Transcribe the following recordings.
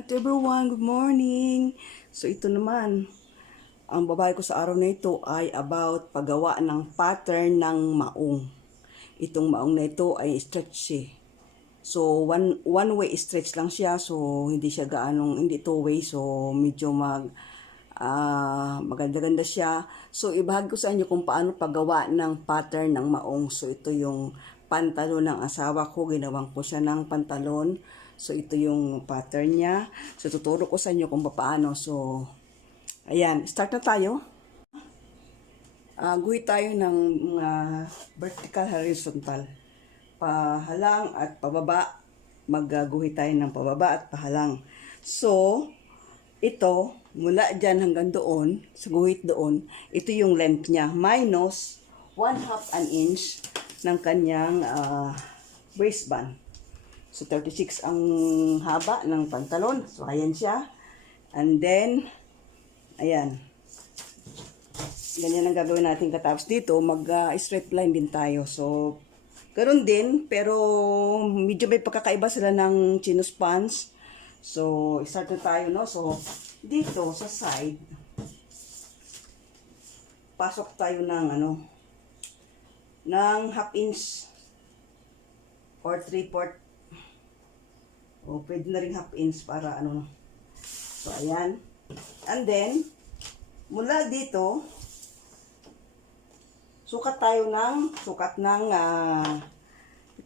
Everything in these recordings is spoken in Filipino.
Hi to everyone, good morning. So ito naman, ang babae ko sa araw na ito ay about paggawa ng pattern ng maong. Itong maong na ito ay stretchy. So one way stretch lang siya, so hindi siya hindi two way, so medyo maganda-ganda siya. So ibahagi ko sa inyo kung paano paggawa ng pattern ng maong. So ito yung pantalon ng asawa ko, ginawan ko siya ng pantalon. So, ito yung pattern niya. So, tuturo ko sa inyo kung paano. So, ayan. Start na tayo. Guhit tayo ng vertical, horizontal. Pahalang at pababa. Magguhit tayo ng pababa at pahalang. So, ito, mula dyan hanggang doon, sa guhit doon, ito yung length niya. Minus 1/2 an inch ng kanyang waistband. So, 36 ang haba ng pantalon. So, ayan siya. And then, ayan. Ganyan ang gagawin natin katapos dito. Mag-straight line din tayo. So, ganoon din. Pero, medyo may pagkakaiba sila ng chinos pants. So, start na tayo, no? So, dito sa side, pasok tayo ng, ng 1/2 inch or 3/4. O, pwede na rin 1/2 inch para So, ayan. And then, mula dito, sukat ito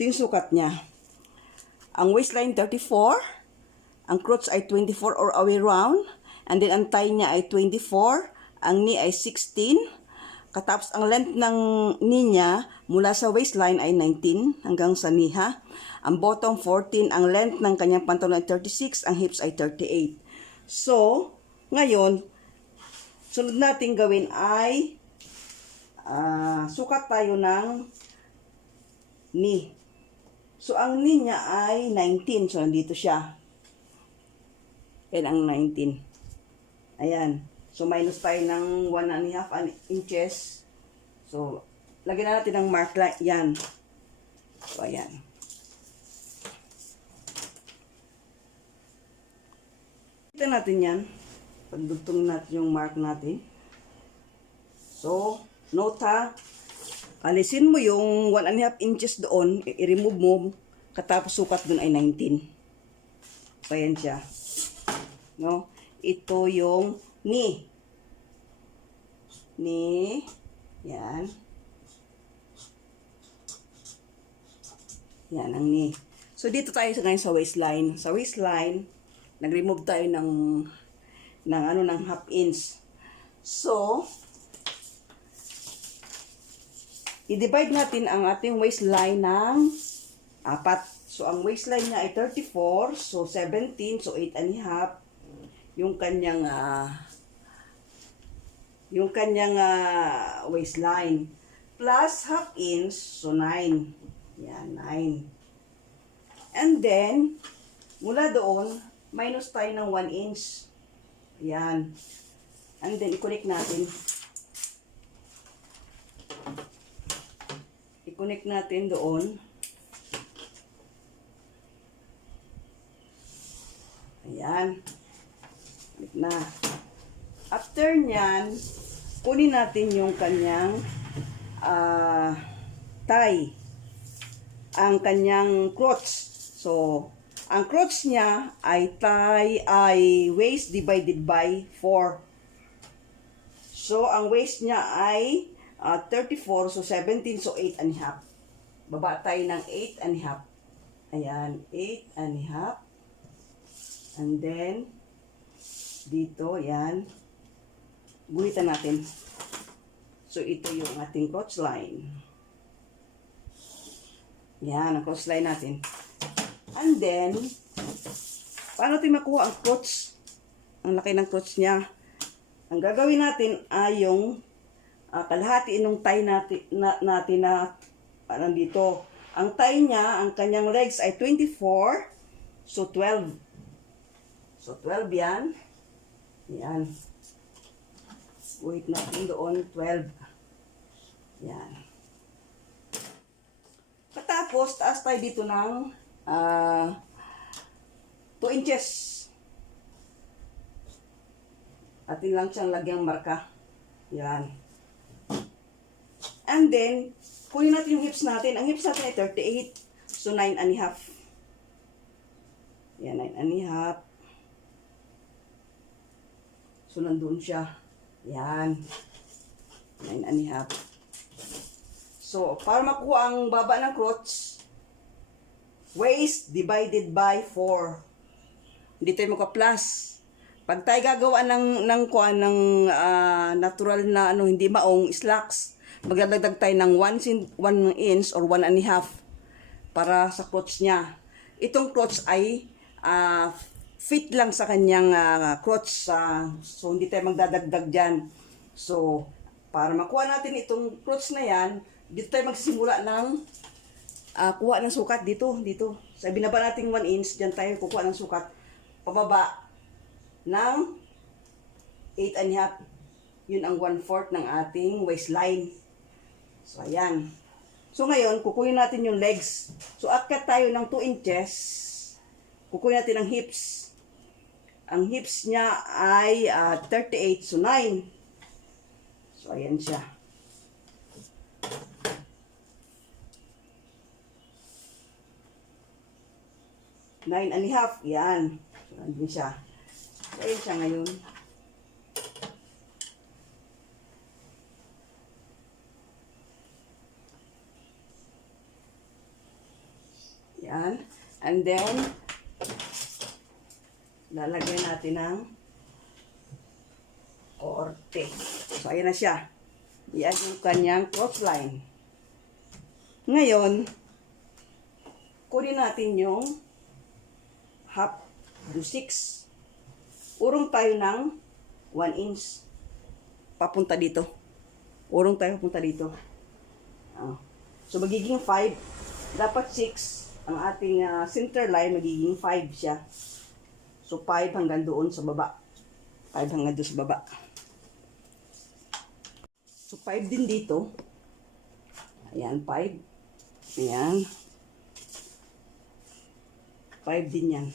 yung sukat niya. Ang waistline 34, ang crotch ay 24 or away round, and then ang thigh niya ay 24, ang knee ay 16, katapos ang length ng knee niya mula sa waistline ay 19 hanggang sa knee ha. Ang bottom 14, ang length ng kanyang pantalon ay 36, ang hips ay 38. So, ngayon, sunod natin gawin ay sukat tayo ng knee. So, ang knee niya ay 19. So, nandito siya. Yan ang 19. Ayan. So, minus tayo ng 1.5 inches. So, lagyan na natin ng mark line. Yan. So, ayan. Kita natin yan. Pagdugtong natin yung mark natin. So, note ha. Alisin mo yung 1.5 inches doon. I-remove mo. Katapos sukat doon ay 19. So, ayan siya. No? Ito yung knee. Knee. Yan. Yan ang knee. So, dito tayo ngayon sa waistline. Sa waistline, nag-remove tayo ng 1/2 inch. So, i-divide natin ang ating waistline ng 4. So, ang waistline niya ay 34. So, 17. So, 8.5. Yung kanyang waistline. Plus 1/2 inch. So, 9. Yan, 9. And then, mula doon, minus tayo ng 1 inch. Yan. And then, i-connect natin. I-connect natin doon. Ayan. Connect na. After nyan, kunin natin yung kanyang thigh. Ang kanyang crotch. So, ang crotch niya ay waist divided by 4. So, ang waist niya ay 34. So, 17. So, 8.5. Baba tayo ng 8.5. Ayan. 8.5. And then, dito, yan. Guhitan natin. So, ito yung ating crotch line. Yan, ang crotch line natin. And then, paano natin makuha ang crotch? Ang laki ng crotch niya. Ang gagawin natin ay yung kalahati ng thigh natin na nandito. Ang thigh niya, ang kanyang legs ay 24. So, 12. So, 12 yan. Yan. Wait natin doon, 12. Yan. Katapos, taas tayo dito ng 2 inches. Atin lang siyang lagyang marka. Yan. And then, kunin natin yung hips natin. Ang hips natin ay 38. So, 9 and a half. Yan, 9 and a half. So, nandun siya. Yan. 9 and a half. So, para makuha ang baba ng crotch, waist divided by 4. Hindi tayo maka-plus. Pag tayo gagawa ng natural na hindi maong slacks, magdadagdag tayo ng 1 inch or 1 and a half para sa crotch niya. Itong crotch ay fit lang sa kanyang crotch. So, hindi tayo magdadagdag dyan. So, para makuha natin itong crotch na yan, dito tayo magsisimula ng kuha ng sukat dito. Sa binaba natin 1 inch, dyan tayo kukuha ng sukat. Pababa ng 8 and a half. Yun ang 1/4 ng ating waistline. So, ayan. So, ngayon, kukunin natin yung legs. So, akyat tayo ng 2 inches. Kukunin natin ang hips. Ang hips niya ay 38. So, 9. So, ayan siya. Nine and a half. Yan. So, andun siya. So, ayan siya ngayon. Yan. And then, lalagay natin ng korte. So, ayan na siya. Yan yung kanyang crossline. Ngayon, kunin natin yung half to 6. Urong tayo ng 1 inch. Papunta dito. Urong tayo papunta dito. So, magiging 5. Dapat 6. Ang ating center line, magiging 5 siya. So, 5 hanggang doon sa baba. 5 hanggang doon sa baba. So, 5 din dito. Ayan, 5. Ayan. 5 din yan.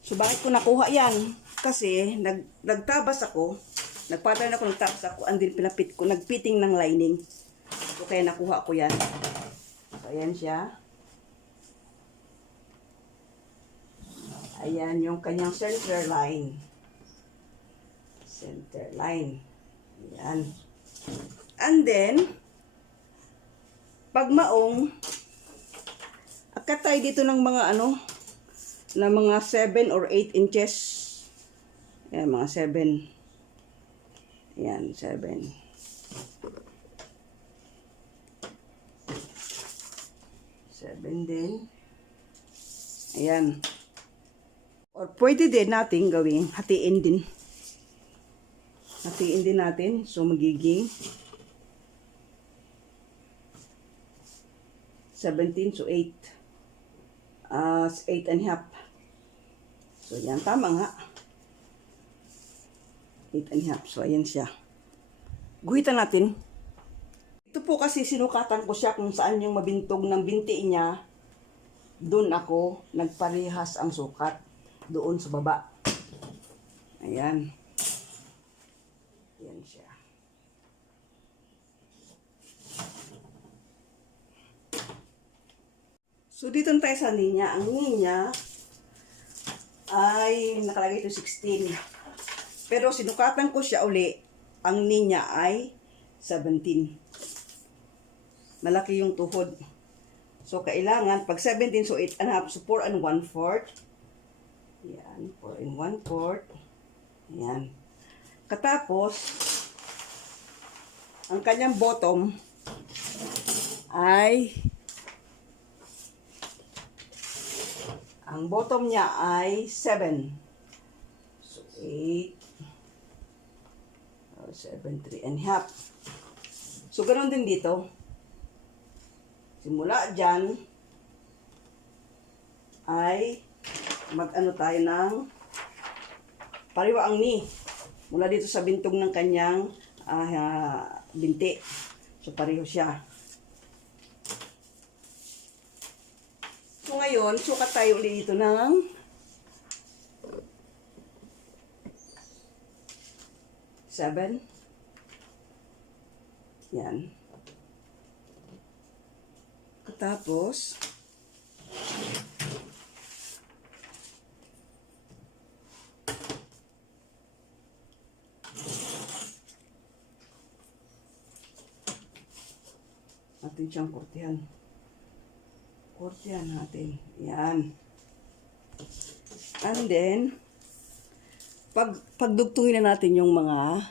So, bakit ko nakuha yan? Kasi, nagtabas ako. Nagpattern ako, nagtabas ako. And then, pinapit ko. Nagfitting ng lining. So, kaya nakuha ko yan. So, ayan siya. Ayan yung kanyang center line. Center line. Ayan. And then, pag maong, akat tayo dito ng mga na mga 7 or 8 inches. Ayan, mga 7. Ayan, 7. Din. Ayan. Or pwede din natin gawing hatiin din. Hatiin din natin. So, magiging 17 to 8. 8 and a half. So, yan. Tama nga. 8 and a half. So, ayan siya. Guhitan natin. Ito po kasi sinukatan ko siya kung saan yung mabintog ng binti niya. Doon ako nagparehas ang sukat. Doon sa baba. Ayan. Ayan siya. So, dito tayo sa ninya. Ang ninya ay nakalagay ito 16. Pero sinukatan ko siya uli. Ang ninya ay 17. Malaki yung tuhod. So, kailangan, pag 17, so 8 and a half, so 4 and 1/4. Ayan, 4 and 1/4. Ayan. Katapos, ang kanyang bottom ay, ang bottom niya ay 7. So, 8. 7, 3 and a half. So, ganoon din dito. Simula dyan, ay mag-ano tayo ng pariwa ang knee. Mula dito sa bintog ng kanyang binti. So, pareho siya. So, ngayon, sukat tayo ulit dito ng 7. Yan. Tapos, natin siyang kurtihan. Kurtihan natin. Yan. And then, pagdugtungin na natin yung mga,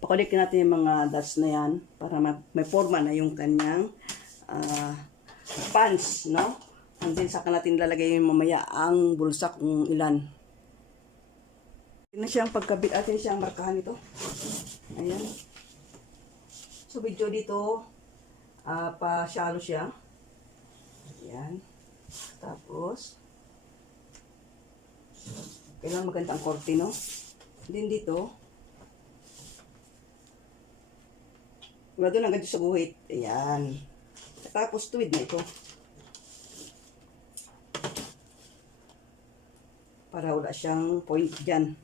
pakulik natin yung mga dots na yan para may forma na yung kanyang pants, no? And then, saka natin lalagay yung mamaya ang bulsa kung ilan. Ito na siyang pagkabit atin siyang markahan ito. Ayan. So, video dito, pa-shallow siya. Ayan. Tapos, kailangan maganda ang korte, no? Then dito, wala doon hanggang sa guhit. Ayan. Tapos, tuwid na ito. Para wala siyang point dyan.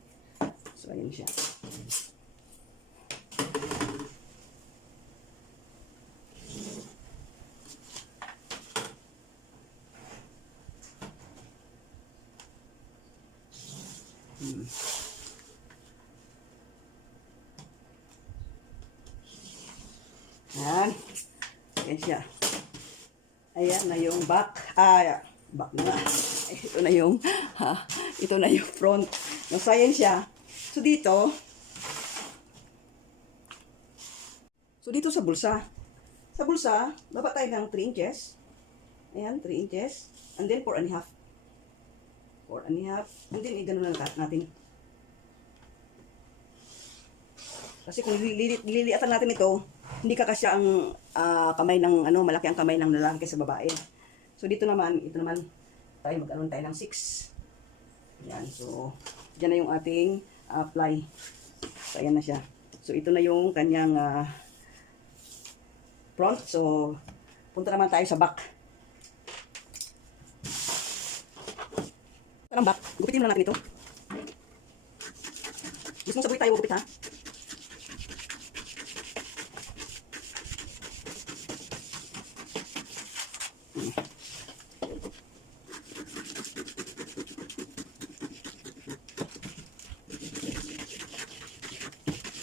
So, ayan siya. Ayan. Ayan siya. Ayan na yung back. Back na. Ito na yung, ito na yung front. So, ayan siya. So, dito, sa bulsa. Sa bulsa, baba tayo ng 3 inches. Ayan, 3 inches. And then, 4 and a half. 4 and a half. And then, i-ganon na natin. Kasi kung liliatan natin ito, hindi kakasya ang kamay ng, malaki ang kamay ng lalaki sa babae. So, dito naman, ito naman, mag-aroon tayo ng 6. Yan, so, dyan na yung ating ply. So, ayan na siya. So, ito na yung kanyang front. So, punta naman tayo sa back. Ito lang back. Gupitin na natin ito. Gusto mo sabay tayo gupit, ha?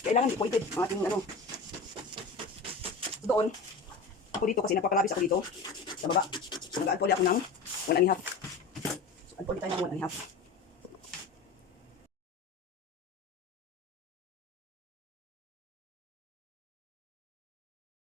Kailangan di pointed ang ating doon. Ako dito kasi nagpapalabis ako dito sa baba. So, nag-add poly ako ng 1 and a half. So, add poly tayo ng 1 and a half.